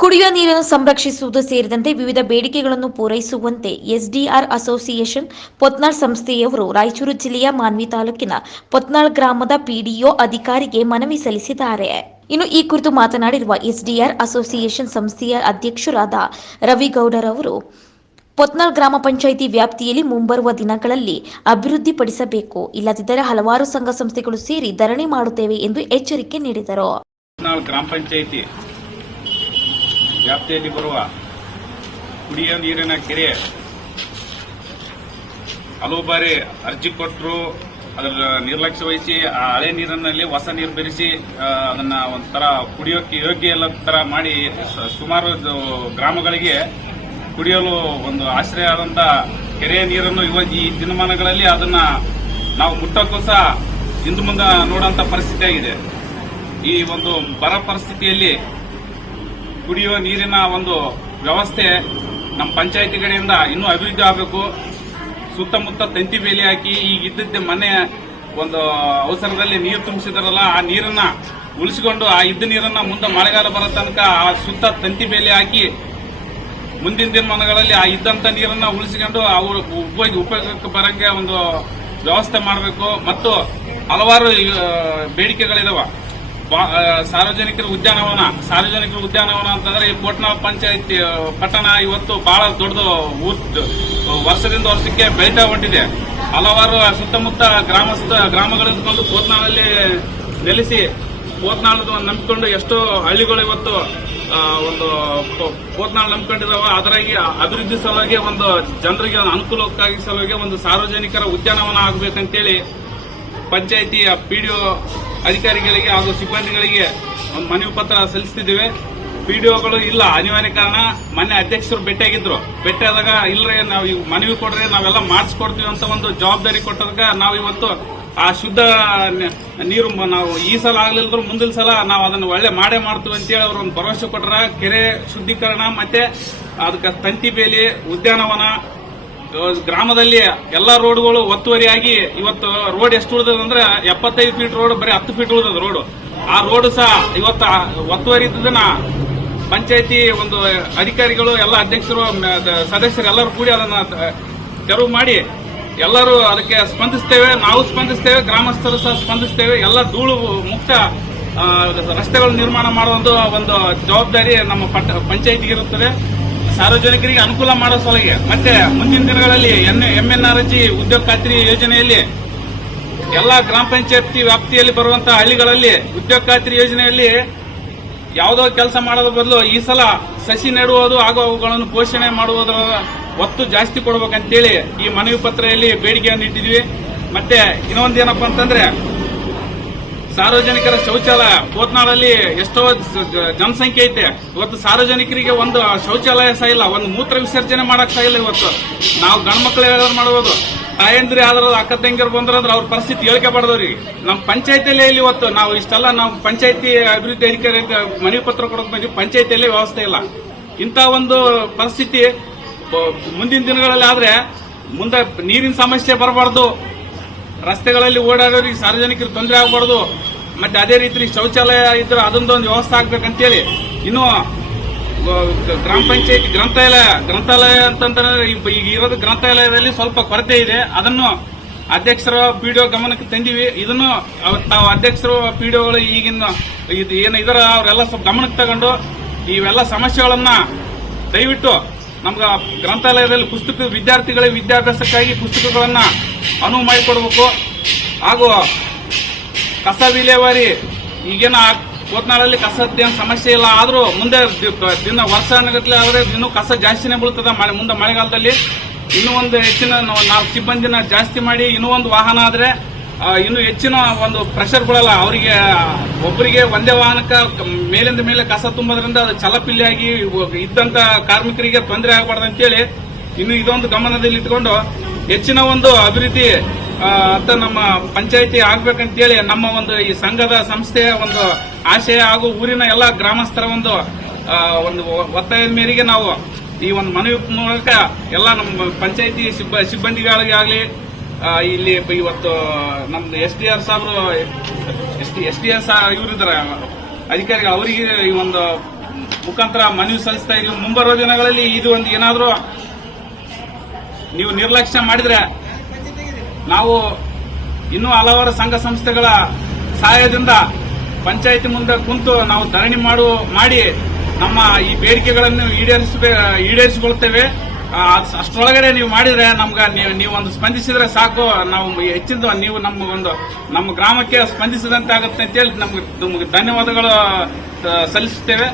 ಕುಡಿಯುವ ನೀರನ್ನು ಸಂರಕ್ಷಿಸುವುದು ಸೇರಿದಂತೆ ವಿವಿಧ ಬೇಡಿಕೆಗಳನ್ನು ಪೂರೈಸುವಂತೆ ಎಸ್ಡಿಆರ್ ಅಸೋಸಿಯೇಷನ್ ಪೊತ್ನಾಳ್ ಸಂಸ್ಥೆಯವರು ರಾಯಚೂರು ಜಿಲ್ಲೆಯ ಮಾನ್ವಿ ತಾಲೂಕಿನ ಪೊತ್ನಾಳ್ ಗ್ರಾಮದ ಪಿಡಿಒ ಅಧಿಕಾರಿಗೆ ಮನವಿ ಸಲ್ಲಿಸಿದ್ದಾರೆ. ಇನ್ನು ಈ ಕುರಿತು ಮಾತನಾಡಿರುವ ಎಸ್ಡಿಆರ್ ಅಸೋಸಿಯೇಷನ್ ಸಂಸ್ಥೆಯ ಅಧ್ಯಕ್ಷರಾದ ರವಿಗೌಡರ್ ಅವರು ಪೊತ್ನಾಳ್ ಗ್ರಾಮ ಪಂಚಾಯಿತಿ ವ್ಯಾಪ್ತಿಯಲ್ಲಿ ಮುಂಬರುವ ದಿನಗಳಲ್ಲಿ ಅಭಿವೃದ್ಧಿಪಡಿಸಬೇಕು, ಇಲ್ಲದಿದ್ದರೆ ಹಲವಾರು ಸಂಘ ಸಂಸ್ಥೆಗಳು ಸೇರಿ ಧರಣಿ ಮಾಡುತ್ತೇವೆ ಎಂದು ಎಚ್ಚರಿಕೆ ನೀಡಿದರು. ವ್ಯಾಪ್ತಿಯಲ್ಲಿ ಬರುವ ಕುಡಿಯುವ ನೀರಿನ ಕೆರೆ, ಹಲವು ಬಾರಿ ಅರ್ಜಿ ಕೊಟ್ಟರು ಅದರ ನಿರ್ಲಕ್ಷ್ಯ ವಹಿಸಿ, ಆ ಹಳೆ ನೀರಿನಲ್ಲಿ ಹೊಸ ನೀರು ಬೆರೆಸಿ ಅದನ್ನ ಒಂಥರ ಕುಡಿಯೋಕೆ ಯೋಗ್ಯ ಎಲ್ಲ ತರ ಮಾಡಿ ಸುಮಾರು ಗ್ರಾಮಗಳಿಗೆ ಕುಡಿಯಲು ಒಂದು ಆಶ್ರಯ ಆದಂತ ಕೆರೆಯ ನೀರನ್ನು ಇವ ಈ ದಿನಮಾನಗಳಲ್ಲಿ ಅದನ್ನ ನಾವು ಮುಟ್ಟಕ್ಕೂ ಸಹ ಹಿಂದೆ ಮುಂದೆ ನೋಡುವಂತ ಪರಿಸ್ಥಿತಿ ಆಗಿದೆ. ಈ ಒಂದು ಬರ ಪರಿಸ್ಥಿತಿಯಲ್ಲಿ ಕುಡಿಯುವ ನೀರಿನ ಒಂದು ವ್ಯವಸ್ಥೆ ನಮ್ಮ ಪಂಚಾಯತಿ ಕಡೆಯಿಂದ ಇನ್ನೂ ಅಭಿವೃದ್ಧಿ ಆಗಬೇಕು. ಸುತ್ತಮುತ್ತ ತಂತಿ ಬೇಲಿ ಹಾಕಿ ಈಗ ಇದ್ದಿದ್ದ ಮನೆ ಒಂದು ಅವಸರದಲ್ಲಿ ನೀರು ತುಂಬಿಸಿದ್ರಲ್ಲ, ಆ ನೀರನ್ನ ಉಳಿಸಿಕೊಂಡು ಆ ಇದ್ದ ನೀರನ್ನ ಮುಂದೆ ಮಳೆಗಾಲ ಬರೋ ತನಕ ಆ ಸುತ್ತ ತಂತಿ ಬೇಲಿ ಹಾಕಿ ಮುಂದಿನ ದಿನಮಾನಗಳಲ್ಲಿ ಆ ಇದ್ದಂತ ನೀರನ್ನ ಉಳಿಸಿಕೊಂಡು ಅವರು ಉಪಯೋಗ, ಉಪಯೋಗಕ್ಕೆ ಬರಂಗೆ ಒಂದು ವ್ಯವಸ್ಥೆ ಮಾಡಬೇಕು. ಮತ್ತು ಹಲವಾರು ಬೇಡಿಕೆಗಳಿದಾವೆ. ಸಾರ್ವಜನಿಕರ ಉದ್ಯಾನವನ ಸಾರ್ವಜನಿಕರ ಉದ್ಯಾನವನ ಅಂತಂದ್ರೆ ಈ ಪೊಟ್ನಾಳ ಪಂಚಾಯತ್ ಪಟ್ಟಣ ಇವತ್ತು ಬಹಳ ದೊಡ್ಡದು ಊರ್ ವರ್ಷದಿಂದ ವರ್ಷಕ್ಕೆ ಬೆಳೀತಾ ಹೊಂಟಿದೆ. ಹಲವಾರು ಸುತ್ತಮುತ್ತ ಗ್ರಾಮಸ್ಥ, ಗ್ರಾಮಗಳಿಂದ ಬಂದು ಕೋತ್ನಾಳಲ್ಲಿ ನೆಲೆಸಿ ಕೋತ್ನಾಳದ ನಂಬಿಕೊಂಡು ಎಷ್ಟೋ ಹಳ್ಳಿಗಳು ಇವತ್ತು ಒಂದು ಪೋತ್ನಾಳ ನಂಬ್ಕೊಂಡಿದಾವ. ಅದರಾಗಿ ಅಭಿವೃದ್ಧಿ ಸಲುವಾಗಿ ಒಂದು ಜನರಿಗೆ ಅನುಕೂಲಕ್ಕಾಗಿ ಸಲುವಾಗಿ ಒಂದು ಸಾರ್ವಜನಿಕರ ಉದ್ಯಾನವನ ಆಗಬೇಕಂತೇಳಿ ಪಂಚಾಯಿತಿಯ ಪಿಡಿಒ ಅಧಿಕಾರಿಗಳಿಗೆ ಹಾಗೂ ಸಿಬ್ಬಂದಿಗಳಿಗೆ ಒಂದು ಮನವಿ ಪತ್ರ ಸಲ್ಲಿಸ್ತಿದ್ದೇವೆ. ಪಿಡಿಒಗಳು ಇಲ್ಲ. ಅನಿವಾರ್ಯ ಕಾರಣ ಮನೆ ಅಧ್ಯಕ್ಷರು ಭೇಟಿಯಾಗಿದ್ರು. ಭೇಟಿಯಾದಾಗ ಇಲ್ಲರೆ ನಾವು ಮನವಿ ಕೊಡ್ರೆ ನಾವೆಲ್ಲ ಮಾಡಿಸ್ಕೊಡ್ತೀವಿ ಅಂತ ಒಂದು ಜವಾಬ್ದಾರಿ ಕೊಟ್ಟದಾಗ ನಾವು ಇವತ್ತು ಆ ಶುದ್ಧ ನೀರು ನಾವು ಈ ಸಲ ಆಗ್ಲಿಲ್ದ್ರು ಮುಂದಿನ ಸಲ ನಾವು ಅದನ್ನು ಒಳ್ಳೆ ಮಾಡೇ ಮಾಡ್ತೀವಿ ಅಂತೇಳಿ ಅವರು ಒಂದು ಭರವಸೆ ಕೊಟ್ರ ಕೆರೆ ಶುದ್ಧೀಕರಣ ಮತ್ತೆ ಅದಕ್ಕೆ ತಂತಿ ಬೇಲಿ, ಉದ್ಯಾನವನ ಗ್ರಾಮದಲ್ಲಿ ಎಲ್ಲಾ ರೋಡ್ಗಳು ಒತ್ತುವರಿಯಾಗಿ ಇವತ್ತು ರೋಡ್ ಎಷ್ಟು ಉಳಿದದ ಅಂದ್ರೆ ಎಪ್ಪತ್ತೈದು ಫೀಟ್ ರೋಡ್ ಬರೀ ಹತ್ತು ಫೀಟ್ ಉಳಿದದ ರೋಡ್. ಆ ರೋಡ್ ಸಹ ಇವತ್ತು ಒತ್ತುವರಿ ಇದ್ದದನ್ನ ಪಂಚಾಯತಿ ಒಂದು ಅಧಿಕಾರಿಗಳು, ಎಲ್ಲ ಅಧ್ಯಕ್ಷರು ಸದಸ್ಯರು ಎಲ್ಲರೂ ಕೂಡಿ ಅದನ್ನ ತೆರವು ಮಾಡಿ ಎಲ್ಲರೂ ಅದಕ್ಕೆ ಸ್ಪಂದಿಸ್ತೇವೆ. ನಾವು ಸ್ಪಂದಿಸ್ತೇವೆ, ಗ್ರಾಮಸ್ಥರು ಸಹ ಸ್ಪಂದಿಸ್ತೇವೆ. ಎಲ್ಲ ಧೂಳು ಮುಕ್ತ ರಸ್ತೆಗಳು ನಿರ್ಮಾಣ ಮಾಡುವ ಒಂದು ಜವಾಬ್ದಾರಿ ನಮ್ಮ ಪಂಚಾಯತಿಗೆ ಇರುತ್ತದೆ. ಸಾರ್ವಜನಿಕರಿಗೆ ಅನುಕೂಲ ಮಾಡೋ ಸಲುವಾಗಿ. ಮತ್ತೆ ಮುಂದಿನ ದಿನಗಳಲ್ಲಿ ಎಂಎನ್ಆರ್ ಜಿ ಉದ್ಯೋಗ ಖಾತ್ರಿ ಯೋಜನೆಯಲ್ಲಿ ಎಲ್ಲಾ ಗ್ರಾಮ ಪಂಚಾಯತಿ ವ್ಯಾಪ್ತಿಯಲ್ಲಿ ಬರುವಂತಹ ಹಳ್ಳಿಗಳಲ್ಲಿ ಉದ್ಯೋಗ ಖಾತ್ರಿ ಯೋಜನೆಯಲ್ಲಿ ಯಾವುದೋ ಕೆಲಸ ಮಾಡೋದ್ರ ಬದಲು ಈ ಸಲ ಸಸಿ ನೆಡುವುದು ಹಾಗೂ ಅವುಗಳನ್ನು ಪೋಷಣೆ ಮಾಡುವುದರ ಒತ್ತು ಜಾಸ್ತಿ ಕೊಡಬೇಕಂತೇಳಿ ಈ ಮನವಿ ಪತ್ರೆಯಲ್ಲಿ ಬೇಡಿಕೆಯನ್ನು ಇಟ್ಟಿದ್ವಿ. ಮತ್ತೆ ಇನ್ನೊಂದೇನಪ್ಪ ಅಂತಂದ್ರೆ ಸಾರ್ವಜನಿಕರ ಶೌಚಾಲಯ. ಕೋತ್ನಾಳಲ್ಲಿ ಎಷ್ಟೋ ಜನಸಂಖ್ಯೆ ಐತೆ. ಇವತ್ತು ಸಾರ್ವಜನಿಕರಿಗೆ ಒಂದು ಶೌಚಾಲಯ ಸಹ ಇಲ್ಲ. ಒಂದು ಮೂತ್ರ ವಿಸರ್ಜನೆ ಮಾಡಕ್ ಸಹ ಇಲ್ಲ ಇವತ್ತು. ನಾವು ಗಂಡು ಮಕ್ಳು ಯಾವ್ದಾದ್ರು ಮಾಡಬಹುದು ತಾಯಂದ್ರಿ ಆದ್ರ ಅಕ್ಕ ತಂಗಿಯರು ಬಂದ್ರಂದ್ರೆ ಅವ್ರ ಪರಿಸ್ಥಿತಿ ಹೇಳ್ಕೊಬಾರ್ದವ್ರಿ ನಮ್ಮ ಪಂಚಾಯತಿಯಲ್ಲೇ ಇಲ್ಲಿ ಇವತ್ತು. ನಾವು ಇಷ್ಟೆಲ್ಲ ನಾವು ಪಂಚಾಯತಿ ಅಭಿವೃದ್ಧಿ ಅಧಿಕಾರಿ ಮನವಿ ಪತ್ರ ಕೊಡೋಕೆ ಬಂದ್ವಿ. ಪಂಚಾಯತಿಯಲ್ಲೇ ವ್ಯವಸ್ಥೆ ಇಲ್ಲ. ಇಂಥ ಒಂದು ಪರಿಸ್ಥಿತಿ ಮುಂದಿನ ದಿನಗಳಲ್ಲಿ ಆದ್ರೆ ಮುಂದೆ ನೀರಿನ ಸಮಸ್ಯೆ ಬರಬಾರ್ದು. ರಸ್ತೆಗಳಲ್ಲಿ ಓಡಾಡೋರಿಗೆ ಸಾರ್ವಜನಿಕರಿಗೆ ತೊಂದರೆ ಆಗಬಾರ್ದು. ಮತ್ತೆ ಅದೇ ರೀತಿ ಶೌಚಾಲಯ ಇದ್ರೆ ಅದೊಂದೊಂದು ವ್ಯವಸ್ಥೆ ಆಗ್ಬೇಕಂತೇಳಿ. ಇನ್ನು ಗ್ರಾಮ ಪಂಚಾಯತಿ ಗ್ರಂಥಾಲಯ ಗ್ರಂಥಾಲಯ ಅಂತಂದ್ರೆ ಈಗ ಇರೋದು ಗ್ರಂಥಾಲಯದಲ್ಲಿ ಸ್ವಲ್ಪ ಕೊರತೆ ಇದೆ. ಅದನ್ನು ಅಧ್ಯಕ್ಷರ ಪಿಡಿಒ ಗಮನಕ್ಕೆ ತಂದಿವಿ. ಇದನ್ನು ತಾವು ಅಧ್ಯಕ್ಷರು ಪಿಡಿಒಗಳು ಈಗಿನ ಇದು ಏನು ಇದರ ಅವರೆಲ್ಲ ಸ್ವಲ್ಪ ಗಮನಕ್ಕೆ ತಗೊಂಡು, ಇವೆಲ್ಲ ಸಮಸ್ಯೆಗಳನ್ನು ದಯವಿಟ್ಟು ನಮ್ಗ ಗ್ರಂಥಾಲಯದಲ್ಲಿ ಪುಸ್ತಕ ವಿದ್ಯಾರ್ಥಿಗಳಿಗೆ ವಿದ್ಯಾಭ್ಯಾಸಕ್ಕಾಗಿ ಪುಸ್ತಕಗಳನ್ನು ಅನುವು ಮಾಡಿಕೊಡ್ಬೇಕು ಹಾಗೂ ಕಸ ವಿಲೇವಾರಿ, ಈಗೇನ ಕೋತ್ನಾಳಲ್ಲಿ ಕಸದ್ದೇನು ಸಮಸ್ಯೆ ಇಲ್ಲ ಆದರೂ ಮುಂದೆ ದಿನ ವರ್ಷಗಟ್ಟಲೆ ಆದರೆ ಇನ್ನೂ ಕಸ ಜಾಸ್ತಿನೇ ಬೀಳ್ತದೆ ಮಳೆ ಮುಂದೆ ಮಳೆಗಾಲದಲ್ಲಿ. ಇನ್ನೂ ಒಂದು ಹೆಚ್ಚಿನ ನಾವು ಸಿಬ್ಬಂದಿನ ಜಾಸ್ತಿ ಮಾಡಿ ಇನ್ನೂ ಒಂದು ವಾಹನ ಆದ್ರೆ ಇನ್ನು ಹೆಚ್ಚಿನ ಒಂದು ಪ್ರೆಷರ್ ಬೀಳಲ್ಲ. ಅವರಿಗೆ ಒಬ್ಬರಿಗೆ ಒಂದೇ ವಾಹನಕ್ಕೆ ಮೇಲಿಂದ ಮೇಲೆ ಕಸ ತುಂಬೋದ್ರಿಂದ ಅದು ಚಲಪಿಲ್ಲಿಯಾಗಿ ಇದ್ದಂತ ಕಾರ್ಮಿಕರಿಗೆ ತೊಂದರೆ ಆಗಬಾರ್ದು ಅಂತೇಳಿ ಇನ್ನು ಇದೊಂದು ಗಮನದಲ್ಲಿ ಇಟ್ಕೊಂಡು ಹೆಚ್ಚಿನ ಒಂದು ಅಭಿವೃದ್ಧಿ ಅಂತ ನಮ್ಮ ಪಂಚಾಯಿತಿ ಆಗ್ಬೇಕಂತೇಳಿ ನಮ್ಮ ಒಂದು ಈ ಸಂಘದ ಸಂಸ್ಥೆಯ ಒಂದು ಆಶಯ ಹಾಗೂ ಊರಿನ ಎಲ್ಲ ಗ್ರಾಮಸ್ಥರ ಒಂದು ಒಂದು ಒತ್ತಾಯದ ಮೇರೆಗೆ ನಾವು ಈ ಒಂದು ಮನವಿ ಮೂಲಕ ಎಲ್ಲ ನಮ್ಮ ಪಂಚಾಯಿತಿ ಸಿಬ್ಬ, ಸಿಬ್ಬಂದಿಗಳಿಗೆ ಆಗಲಿ ಇಲ್ಲಿ ಇವತ್ತು, ನಮ್ದು ಎಸ್ ಡಿ ಆರ್ ಸಾಬ್ರು, ಎಸ್ ಎಸ್ ಡಿ ಆರ್ ಸಾ ಇವರಿದ್ದಾರೆ ಅಧಿಕಾರಿಗಳು ಅವರಿಗೆ ಈ ಒಂದು ಮುಖಾಂತರ ಮನವಿ ಸಲ್ಲಿಸ್ತಾ ಇದೀವಿ ಮುಂಬರುವ ದಿನಗಳಲ್ಲಿ ಇದು ಒಂದು ಏನಾದರೂ ನೀವು ನಿರ್ಲಕ್ಷ್ಯ ಮಾಡಿದ್ರೆ ನಾವು ಇನ್ನೂ ಹಲವಾರು ಸಂಘ ಸಂಸ್ಥೆಗಳ ಸಹಾಯದಿಂದ ಪಂಚಾಯತಿ ಮುಂದೆ ಕುಂತು ನಾವು ಧರಣಿ ಮಾಡು, ಮಾಡಿ ನಮ್ಮ ಈ ಬೇಡಿಕೆಗಳನ್ನು ಈಡೇರಿಸ ಈಡೇರಿಸಿಕೊಳ್ತೇವೆ. ಅಷ್ಟ್ರೊಳಗಡೆ ನೀವು ಮಾಡಿದ್ರೆ ನಮ್ಗೆ ನೀವು ನೀವೊಂದು ಸ್ಪಂದಿಸಿದ್ರೆ ಸಾಕು. ನಾವು ಹೆಚ್ಚಿನ ನೀವು ನಮ್ಮ ಒಂದು ನಮ್ಮ ಗ್ರಾಮಕ್ಕೆ ಸ್ಪಂದಿಸಿದಂತೆ ಆಗುತ್ತೆ ಅಂತೇಳಿ ನಮ್ಗೆ ನಮ್ಗೆ ಧನ್ಯವಾದಗಳು ಸಲ್ಲಿಸುತ್ತೇವೆ.